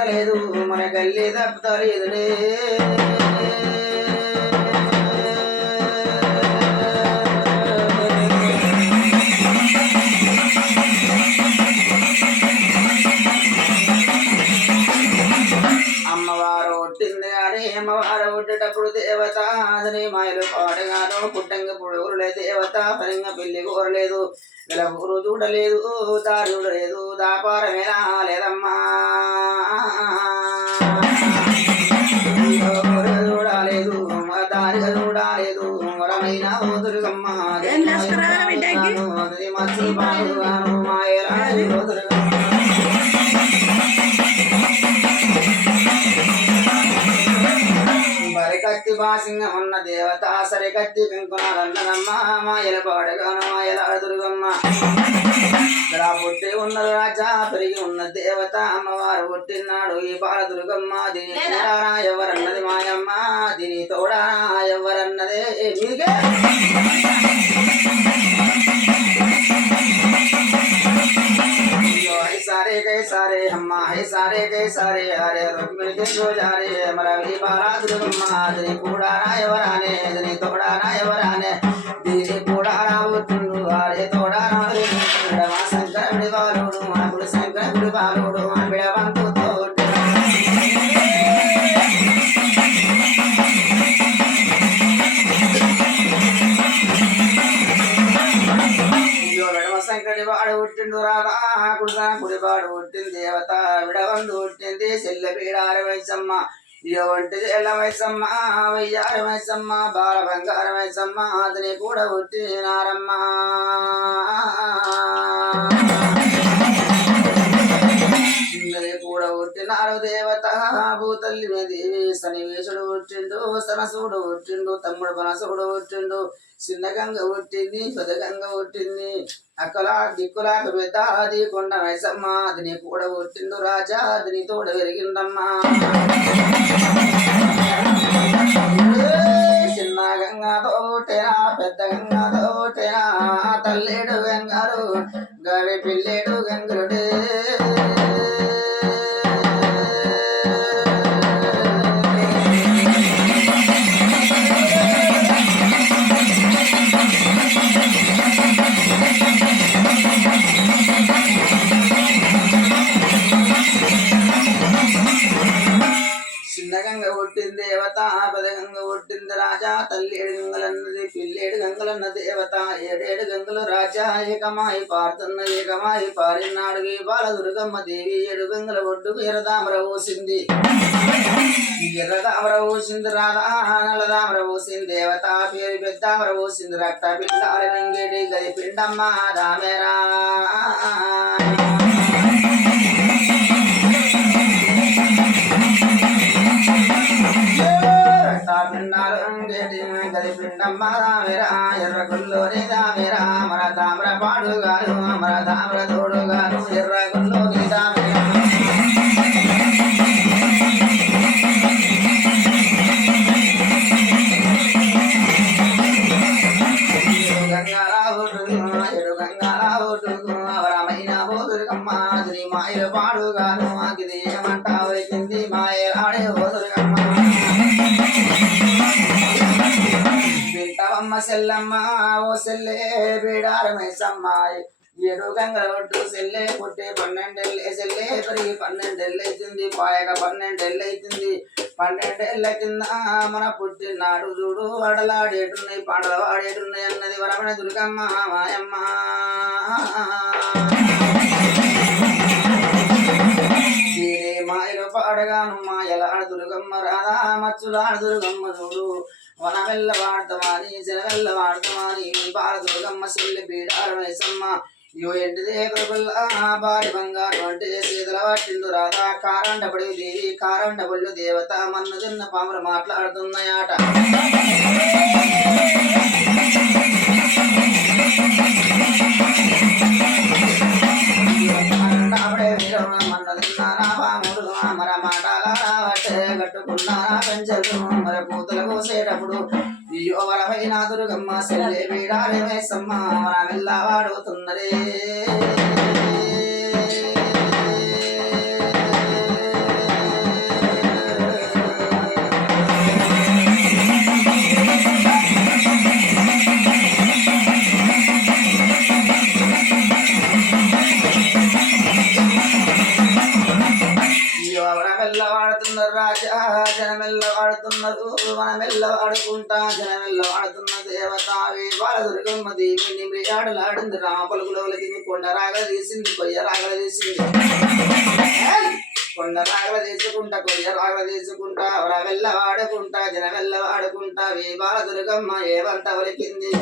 తప్పుతలేదు మన గల్లీ తప్పుతలేదులే అమ్మవారు పుట్టింది కానీ అమ్మవారు పుట్టేటప్పుడు దేవత అదని మాయలు పాడగాను పుట్టంగా పుడుగురులే దేవత పరంగా పెళ్లి కోరలేదు ఇలా ఊరు చూడలేదు దారి చూడలేదు దాపారమేనా లేదమ్మా చూడలేదు దారిగా చూడలేదు వరమైన ఓదురుగమ్మ మచ్చి పాడుగాను మాయలా బరికత్తి బాసింగం ఉన్న దేవత సరికత్తి పెంకునారన్నదమ్మ మాయల పాడగాను మాయల దుర్గమ్మ ఇలా పుట్టి ఉన్నది రాజా పెరిగి ఉన్న దేవత అమ్మవారు పుట్టినాడు ఈ బాల దుర్గమ్మ దీని తోడారా ఎవరన్నది మాయమ్మ దీని తోడారా ఎవరన్నదే మీకే सारे गए सारे हम्मा है सारे गए सारे हरे रुक्मिणी के जो जा रे हमारा भी बाला दुर्गम्मा दिनी पूडारा ఎవరానే दिनी తోడారా ఎవరానే दिनी పూడారా ఉట్టుండు హరే తోడారా విడవా శంకర విడివాలుడు మాకుడు శంకర విడివాలుడు మా విడవంతు తోట శంకరుడి వాడు పుట్టిండు రాధా కుడిపాడు పుట్టింది దేవత విడవందు పుట్టింది చెల్ల పీడార వయసమ్మ ఇయో ఒంటి చెల్ల వయసమ్మ వయ్యార వయసమ్మ బాల బంగార వయసమ్మ అతని కూడా పుట్టినారమ్మ కూడా పుట్టినారు దేవత భూతల్లి దేవి సన్నివేశుడు పుట్టిండు సనసుడు పుట్టిండు తమ్ముడు పనసుడు పుట్టిండు చిన్న గంగ పుట్టింది పెద్ద గంగ పుట్టింది అక్కలా దిక్కులాక పెద్ద అది కొండ వయసమ్మ అదిని కూడా పుట్టిండు రాజా అదిని తోడ పెరిగిందమ్మా చిన్న గంగతో పుట్టేనా పెద్ద గంగతో పుట్టేనా తల్లేడు గంగారు గవి పిల్లేడు గంగురుడే చిన్నగంగ పుట్టింది దేవత పెదగంగ పుట్టింది రాజా తల్లేడు గంగలన్నది పిల్లేడు గంగలన్న దేవత ఏడేడు గంగలు రాజా ఏకమాయి పారుతున్న ఏకమాయి పారినాడు బాల దుర్గమ్మ దేవి ఏడు గంగల ఒడ్డుకు ఎర్రదామర పోసింది ఎర్రదామర పోసింది రాధా నల్లదామర పోసింది దేవత పేరు పెద్దామర పోసింది రక్త పిండాల వెంగేటి గది పిండమ్మ దామేరా గది పిండమ్మ దామేరా ఎర్ర గుల్లోని దామేరా మన దామర పాడుగాను మన దామర తోడుగాను ఎర్ర గుల్లోని దామేరా ఎడు గంగారావుడు అవరమైన బోదురుగమ్మ దిని మాయల పాడుగాను ఆగిది ఏమంటావు కింది మాయలాడే బోదురుగమ్మ వింటవమ్మ సెల్లమ్మ ఓ సెల్లే బీడారమేసమ్మాయి ఏడు గంగల ఒడ్డు సెల్లే పుట్టి 12 ఏళ్ళే సెల్లే పెరిగి 12 ఏళ్ళు అవుతుంది పాయక 12 ఏళ్ళు అవుతుంది 12 ఏళ్ళ కింద మన పుట్టినాడు చూడు అడలాడేటున్నాయి పాటలు వాడేటున్నాయి అన్నది వరమణ దుర్గమ్మ మాయమ్మ దీనే మాయలు పాడగాను మాయలాడ దుర్గమ్మ రాధా మచ్చులాడ దుర్గమ్మ చూడు వన వెళ్ళ వాడతామని జన వెళ్ళ వాడతామని బాల దుర్గమ్మ సెల్లి బీడార వయసమ్మ ఇవో ఎంటిదే కృపల్లా భారీ బంగారు అంటే సీతల పట్టిండు రాధా కారండబడి దేవి కారండబళ్ళు దేవత మన్ను తిన్న పాములు మాట్లాడుతున్నాయట మర మాటలాడబట్టే కట్టుకున్నారా పెంచదు మర పూతలు కోసేటప్పుడు అయ్యో వరమైన దుర్గమ్మ సెల్లే వీడాలి వేసమ్మ మన వెళ్ళ వాడుతున్నదే వాడుతున్నారు రాజా జనమెల్ల వాడుతున్నారు మనమెల్ల వాడుకుంటా జనమెల్ల వాడుతున్న దేవతావి బాలదుర్గమ్మ దేవిని ఆడలాడింది రామ పలుకుల కింది కొండ రాగల తీసింది కొయ్య రాగల తీసింది కొండ రాగల తీసుకుంటా కొయ్య రాగల తీసుకుంటా వరవెల్ల వాడుకుంటా జనమెల్ల వాడుకుంటా వీ బాలదుర్గమ్మ ఏవంట వలికింది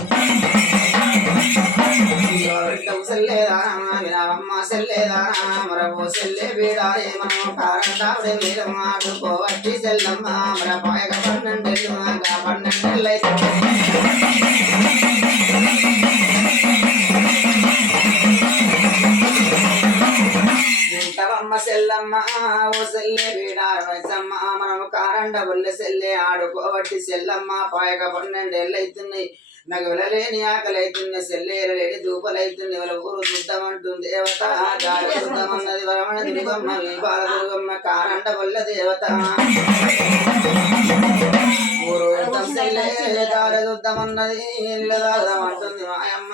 వినవమ్మ సెల్లేదానా మరపు సెల్లే వీడాలే మనం కారంటావుడే వీరం ఆడుకోవట్టి సెల్లమ్మ మన పాయక 12 అయితే వింటవమ్మ సెల్లమ్మ ఓ సెల్లే వీడాల వయసమ్మ మనం కారండ బొల్లె సెల్లే ఆడుకోవట్టి సెల్లమ్మ పాయక 12 అవుతున్నాయి నాకు వెళ్ళలేని ఆకలి అవుతుంది సెల్లేరలేని దూపలైతుంది వాళ్ళ ఊరు చూద్దామంటుంది దేవత దారి చూద్దామన్నది వరమణ దుర్గమ్మ బాలదుర్గమ్మ కారంట వల్ల దేవత ఊరు సెల్లే దారి చూద్దామన్నది ఇళ్ళ దాదామంటుంది మాయమ్మ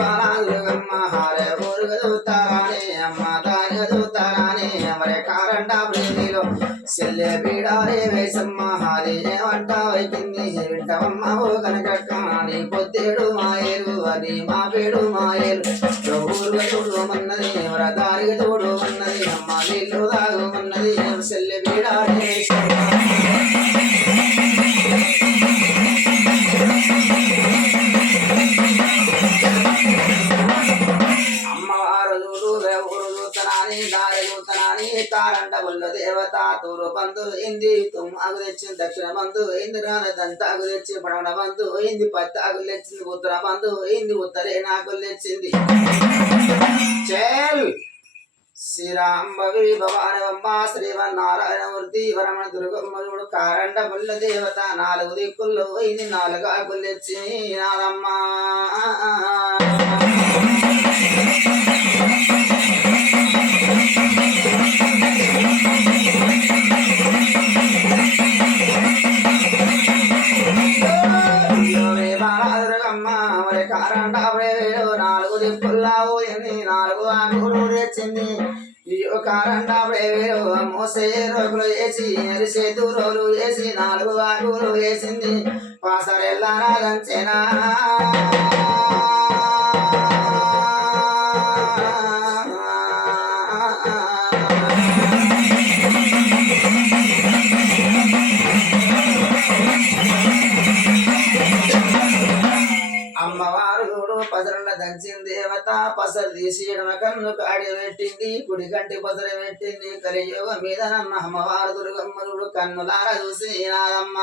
బాలదుర్గమ్మ హారే ఊరు చదువుతారానే అమ్మ దారి చదువుతారానే మరే కారంట ప్రేమిలో సెల్లె బీడాలే వేసమ్మ హారి ఏమంట వైకింది వింటవమ్మ ఓ కనకక్క నీ పొద్దేడు మాయేరు అది మా పేడు మాయేరు ఊరుగా చూడమన్నది ఎవర దారిగా చూడమన్నది అమ్మ నీళ్ళు తాగమన్నది సెల్లె బీడాలే వేసమ్మ కారంట వల్ల దేవత తూరు బంధు ఇంది తుమ్మాకు తెచ్చింది దక్షిణ బంధు ఇంది దంతాకు తెచ్చి పడవన బంధు ఇంది పత్తాకు తెచ్చింది ఉత్తర బంధు ఇంది ఉత్తరే నాకు తెచ్చింది చేల్ శ్రీరాంబవి భవానవమ్మ శ్రీవన్నారాయణమూర్తి వరమణ దుర్గమ్మడు కారంట వల్ల దేవత 4 దిక్కుల్లో ఇది 4 ఆకులు తెచ్చి నాదమ్మ కారంట 4 దిక్కుల్లావు 4 ఆకులు తెచ్చింది కారంట మోసే రోగులు వేసి అరిసేతు రోలు వేసి 4 ఆకులు వేసింది పాసరెల్లా రాదంచేనా అమ్మవారు చూడు పసరన్న దంచిన దేవత పసరు తీసి ఎడమ కన్ను కాడి పెట్టింది కుడి కంటి పసర పెట్టింది కలియుగ మీద నమ్మ అమ్మవారు దుర్గమ్మ చూడు కన్నులారా చూసి నాదమ్మ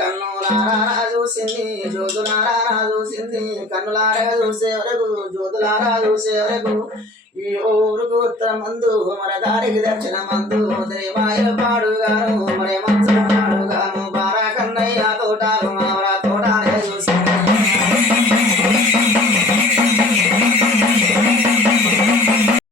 కన్నులారా చూసింది జ్యోతులారా చూసింది కన్నులారా చూసే వరకు జ్యోతులారా చూసే వరకు ఈ ఊరుకు ఉత్తర మందు మన దారికి దక్షిణ మందు దేవాయల పాడుగాను మరేమ